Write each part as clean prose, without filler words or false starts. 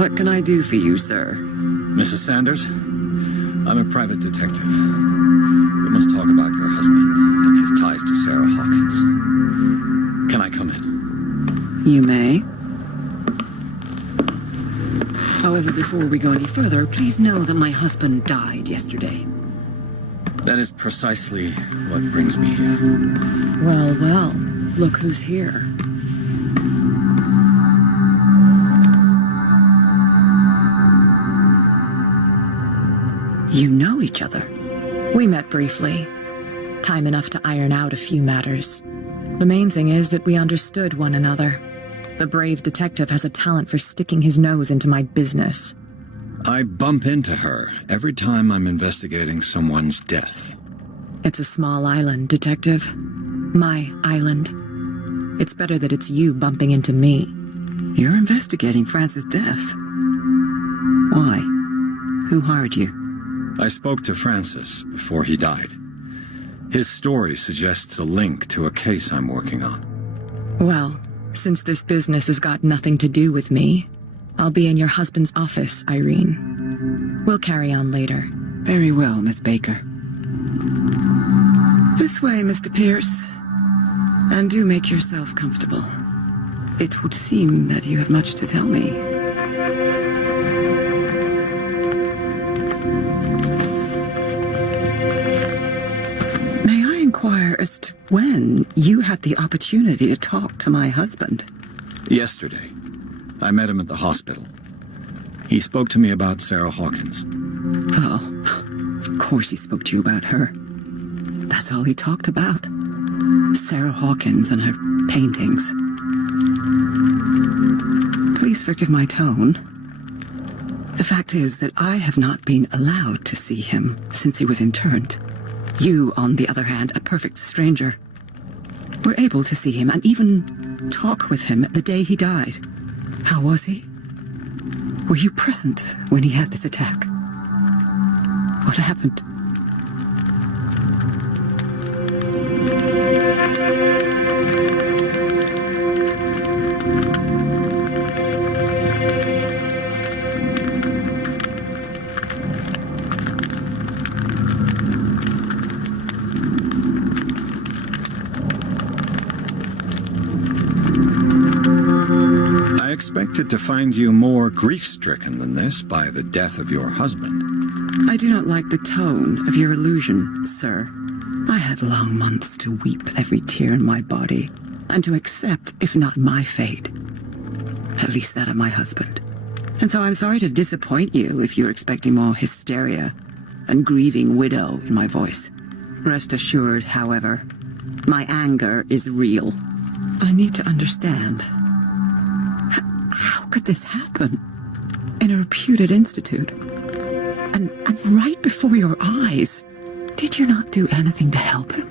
What can I do for you, sir? Mrs. Sanders, I'm a private detective. We must talk about your husband and his ties to Sары Hokингс. Can I come in? You may. However, before we go any further, please know that my husband died yesterday. That is precisely what brings me here. Well, well, look who's here. You know each other. We met briefly. Time enough to iron out a few matters. The main thing is that we understood one another. The brave detective has a talent for sticking his nose into my business. I bump into her every time I'm investigating someone's death. It's a small island, detective. My island. It's better that it's you bumping into me. You're investigating Francis' death. Why? Who hired you? I spoke to Francis before he died. His story suggests a link to a case I'm working on. Well, since this business has got nothing to do with me, I'll be in your husband's office, Irene. We'll carry on later. Very well, Miss Baker. This way, Mr. Pierce. And do make yourself comfortable. It would seem that you have much to tell me. May I inquire as to when you had the opportunity to talk to my husband? Yesterday, I met him at the hospital. He spoke to me about Sары Hokингс. Oh, of course he spoke to you about her. That's all he talked about. Sары Hokингs and her paintings. Please forgive my tone. The fact is that I have not been allowed to see him since he was interned. You, on the other hand, a perfect stranger, were able to see him and even talk with him the day he died. How was he? Were you present when he had this attack? What happened? I expected to find you more grief-stricken than this by the death of your husband. I do not like the tone of your allusion, sir. I had long months to weep every tear in my body, and to accept, if not my fate, at least that of my husband. And so I'm sorry to disappoint you if you're expecting more hysteria and grieving widow in my voice. Rest assured, however, my anger is real. I need to understand. How could this happen? In a reputed institute? And right before your eyes? Did you not do anything to help him?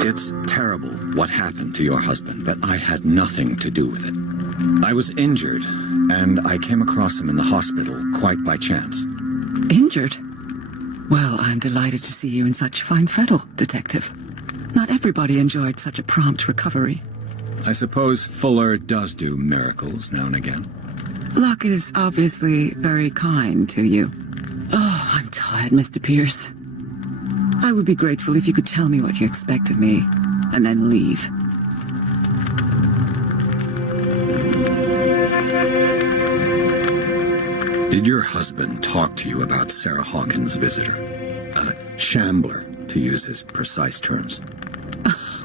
It's terrible what happened to your husband, but I had nothing to do with it. I was injured, and I came across him in the hospital quite by chance. Injured? Well, I'm delighted to see you in such fine fettle, Detective. Not everybody enjoyed such a prompt recovery. I suppose Fuller does do miracles now and again. Luck is obviously very kind to you. Oh, I'm tired, Mr. Pierce. I would be grateful if you could tell me what you expect of me, and then leave. Did your husband talk to you about Sары Hokингs' visitor? A shambler, to use his precise terms.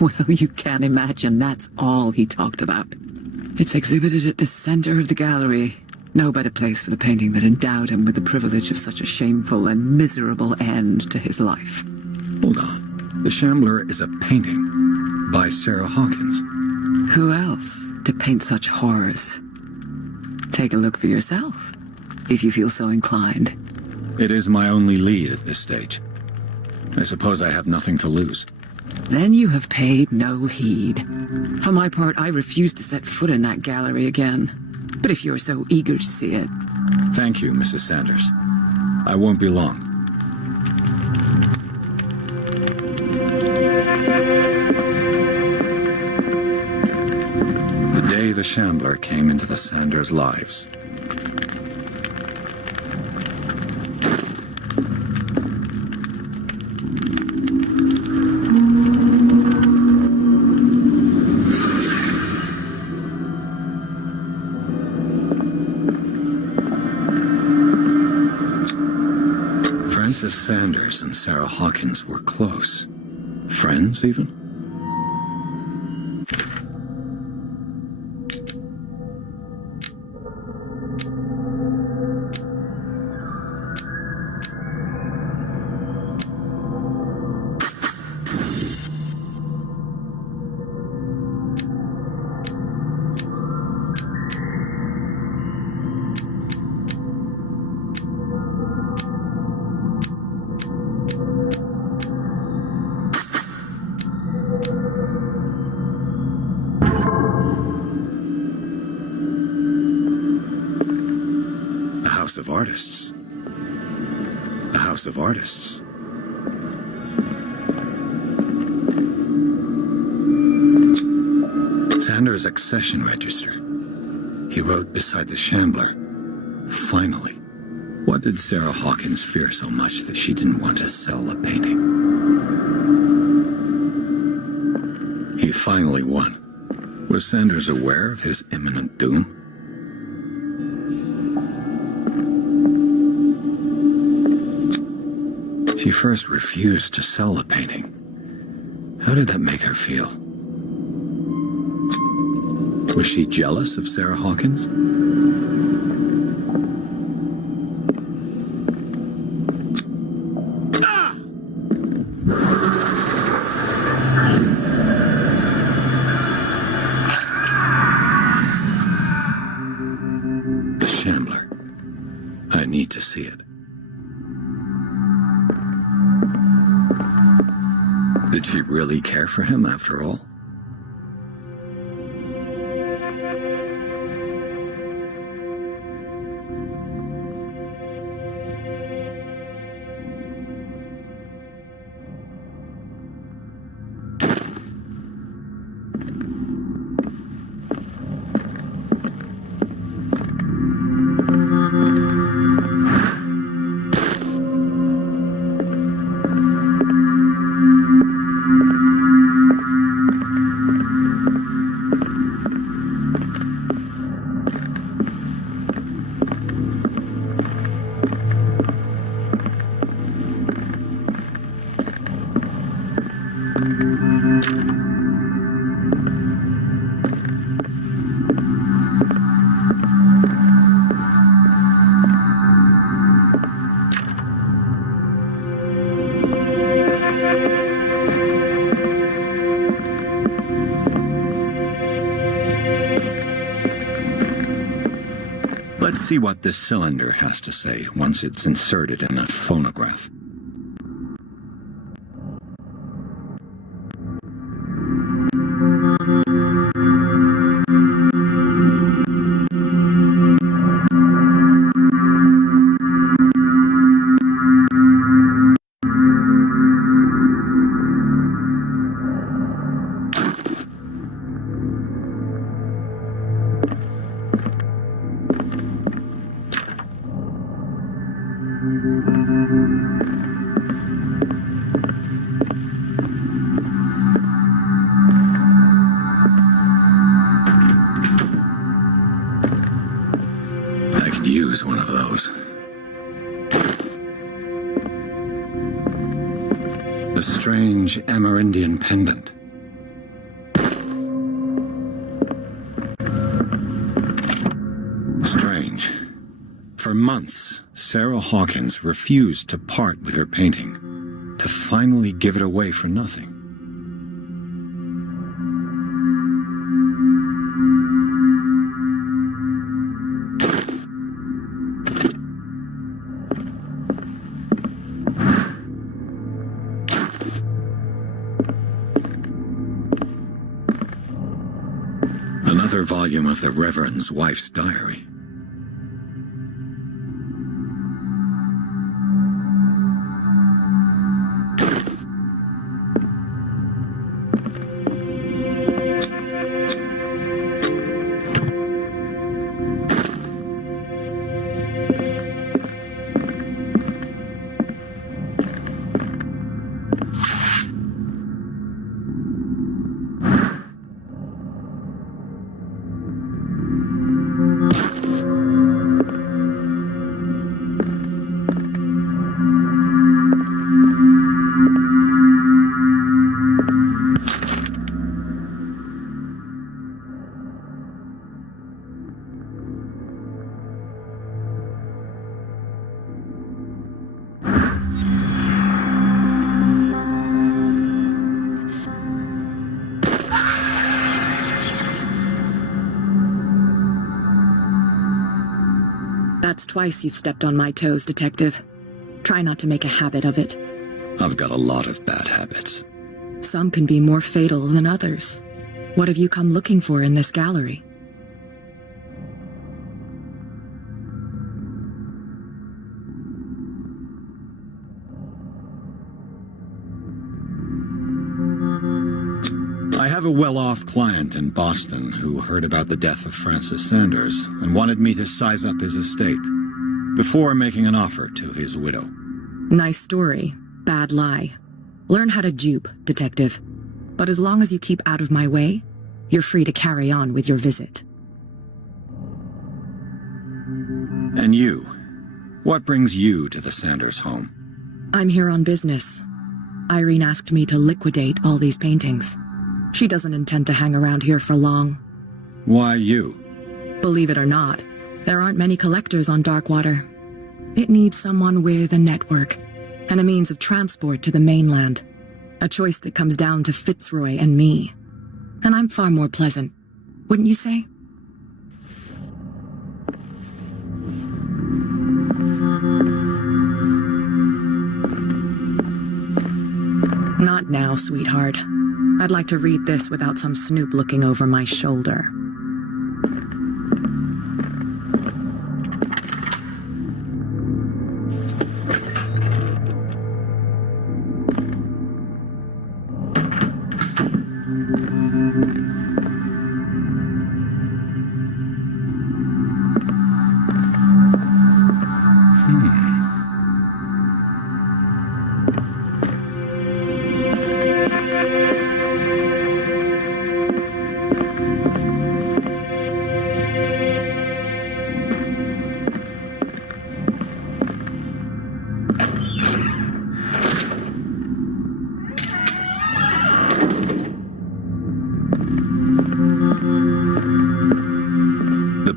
Well, you can imagine that's all he talked about. It's exhibited at the center of the gallery. No better place for the painting that endowed him with the privilege of such a shameful and miserable end to his life. Hold on. The Shambler is a painting by Sары Hokингс. Who else to paint such horrors? Take a look for yourself, if you feel so inclined. It is my only lead at this stage. I suppose I have nothing to lose. Then you have paid no heed. For my part, I refuse to set foot in that gallery again. But if you're so eager to see it, Thank you, Mrs. Sanders. I won't be long. The day the Shambler came into the Sanders' lives. Frances Sanders and Sarah Hawkins were close. Friends, even? Of artists. A house of artists. Sanders' accession register. He wrote beside the Shambler. Finally. What did Sarah Hawkins fear so much that she didn't want to sell a painting? He finally won. Was Sanders aware of his imminent doom? She first refused to sell the painting. How did that make her feel? Was she jealous of Sarah Hawkins? Ah! The Shambler. I need to see it. Did she really care for him after all? Let's see what this cylinder has to say once it's inserted in a phonograph. Use one of those. A strange Amerindian pendant. Strange. For months, Sarah Hawkins refused to part with her painting, to finally give it away for nothing. Another volume of the Reverend's wife's diary. That's twice you've stepped on my toes, Detective. Try not to make a habit of it. I've got a lot of bad habits. Some can be more fatal than others. What have you come looking for in this gallery? I have a well-off client in Boston who heard about the death of Francis Sanders and wanted me to size up his estate before making an offer to his widow. Nice story. Bad lie. Learn how to dupe, Detective. But as long as you keep out of my way, you're free to carry on with your visit. And you? What brings you to the Sanders home? I'm here on business. Irene asked me to liquidate all these paintings. She doesn't intend to hang around here for long. Why you? Believe it or not, there aren't many collectors on Darkwater. It needs someone with a network and a means of transport to the mainland. A choice that comes down to Fitzroy and me. And I'm far more pleasant, wouldn't you say? Not now, sweetheart. I'd like to read this without some snoop looking over my shoulder.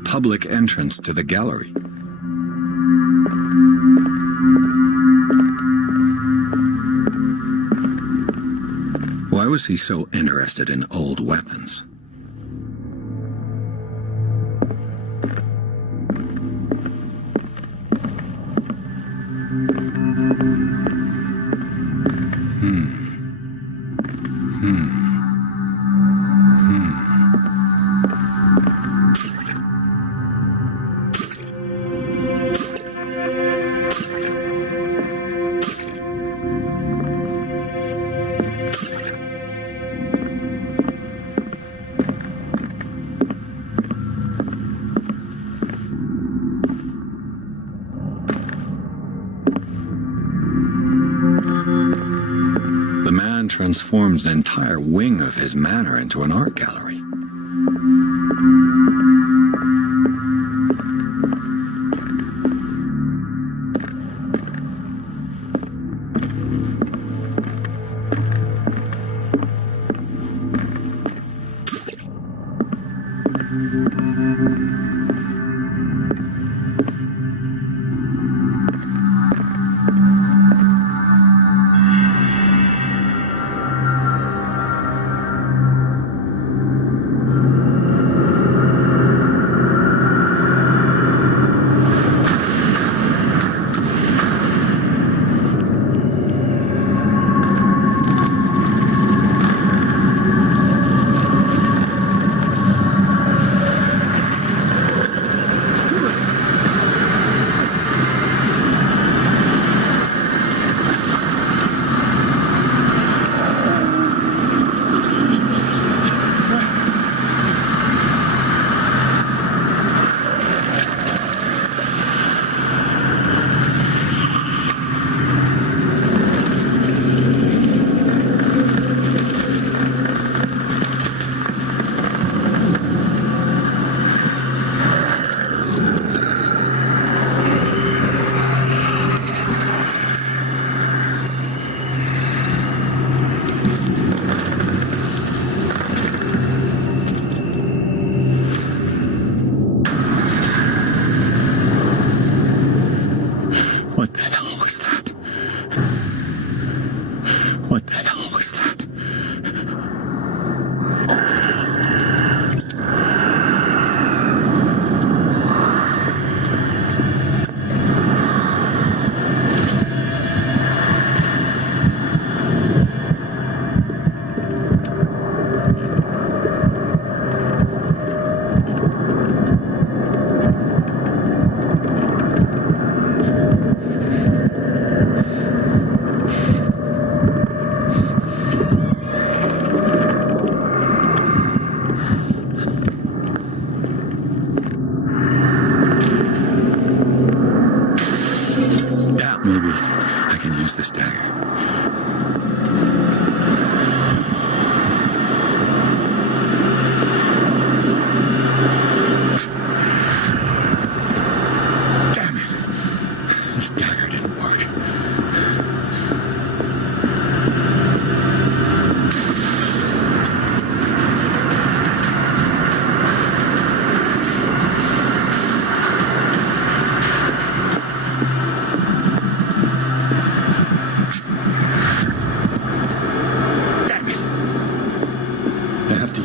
Public entrance to the gallery. Why was he so interested in old weapons? Transforms an entire wing of his manor into an art gallery.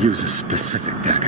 use a specific deck.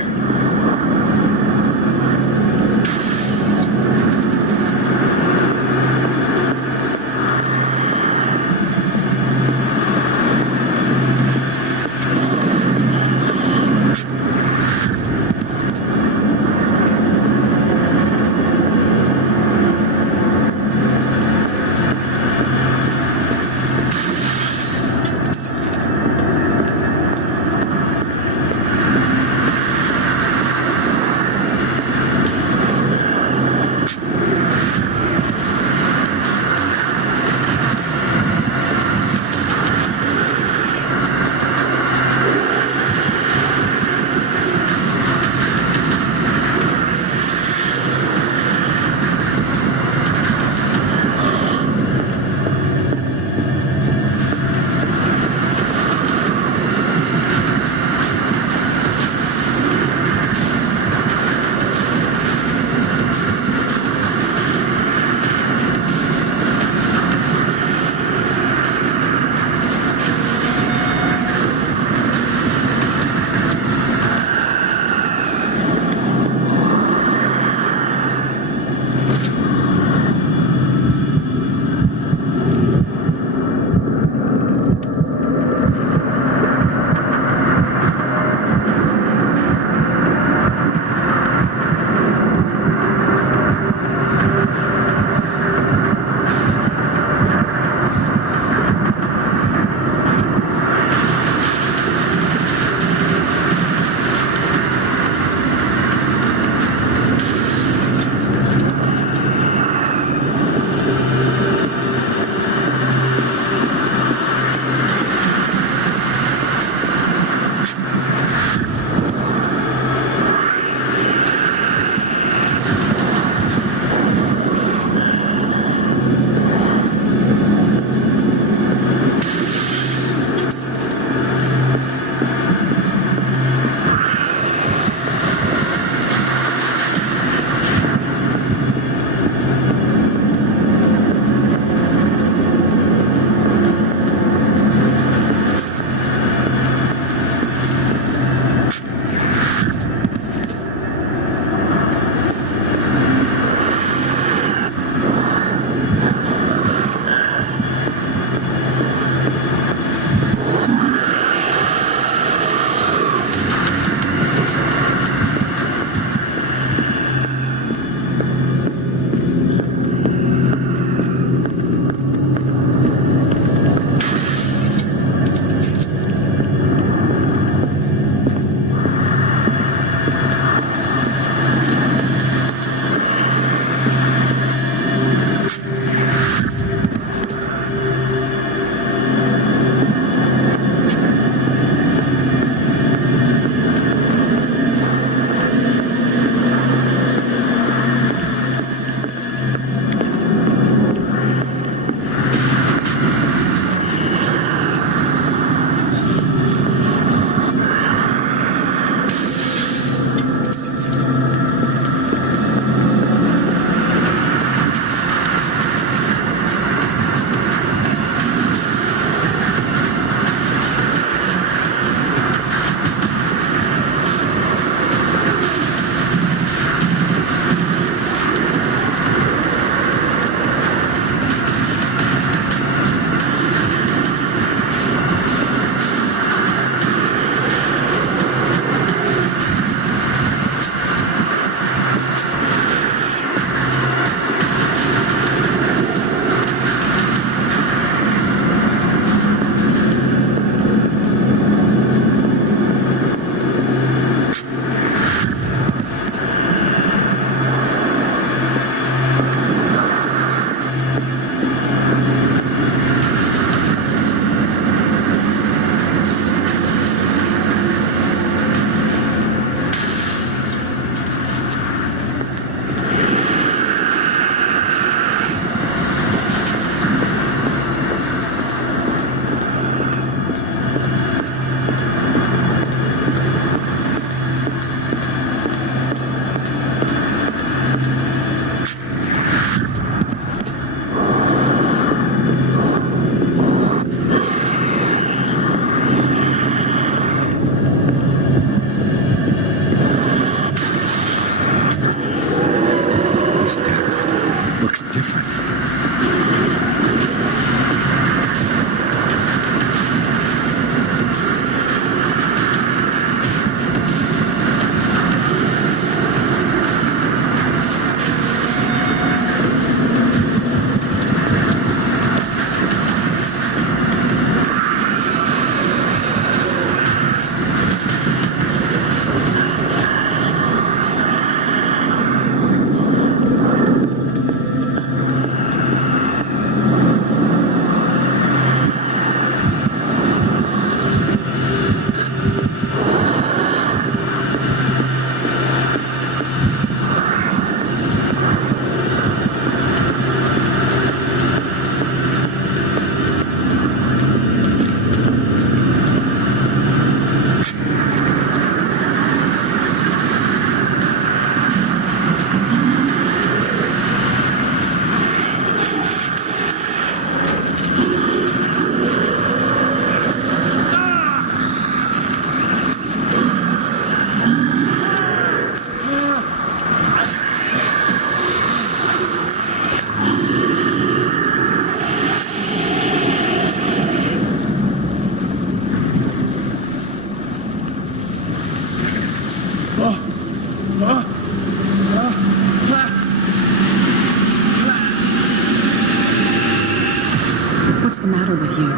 What's the matter with you?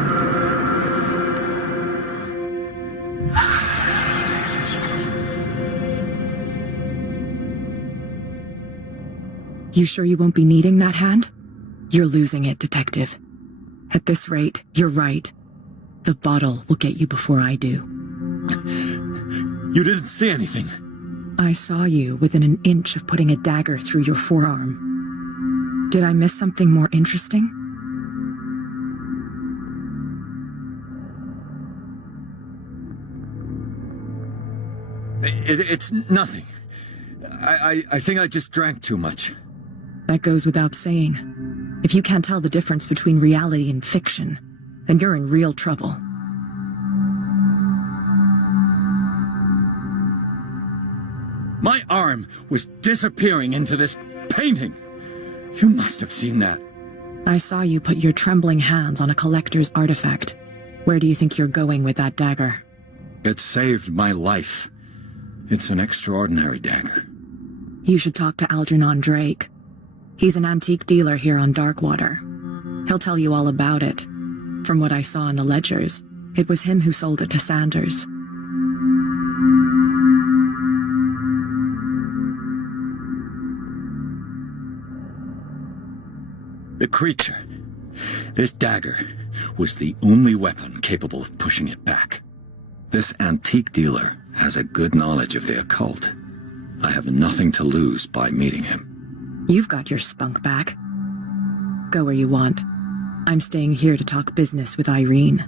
You sure you won't be needing that hand? You're losing it, Detective. At this rate, you're right. The bottle will get you before I do. You didn't see anything. I saw you within an inch of putting a dagger through your forearm. Did I miss something more interesting? It's nothing. I think I just drank too much. That goes without saying. If you can't tell the difference between reality and fiction, then you're in real trouble. My arm was disappearing into this painting. You must have seen that. I saw you put your trembling hands on a collector's artifact. Where do you think you're going with that dagger? It saved my life. It's an extraordinary dagger. You should talk to Algernon Drake. He's an antique dealer here on Darkwater. He'll tell you all about it. From what I saw in the ledgers, it was him who sold it to Sanders. The creature, this dagger, was the only weapon capable of pushing it back. This antique dealer has a good knowledge of the occult. I have nothing to lose by meeting him. You've got your spunk back. Go where you want. I'm staying here to talk business with Irene.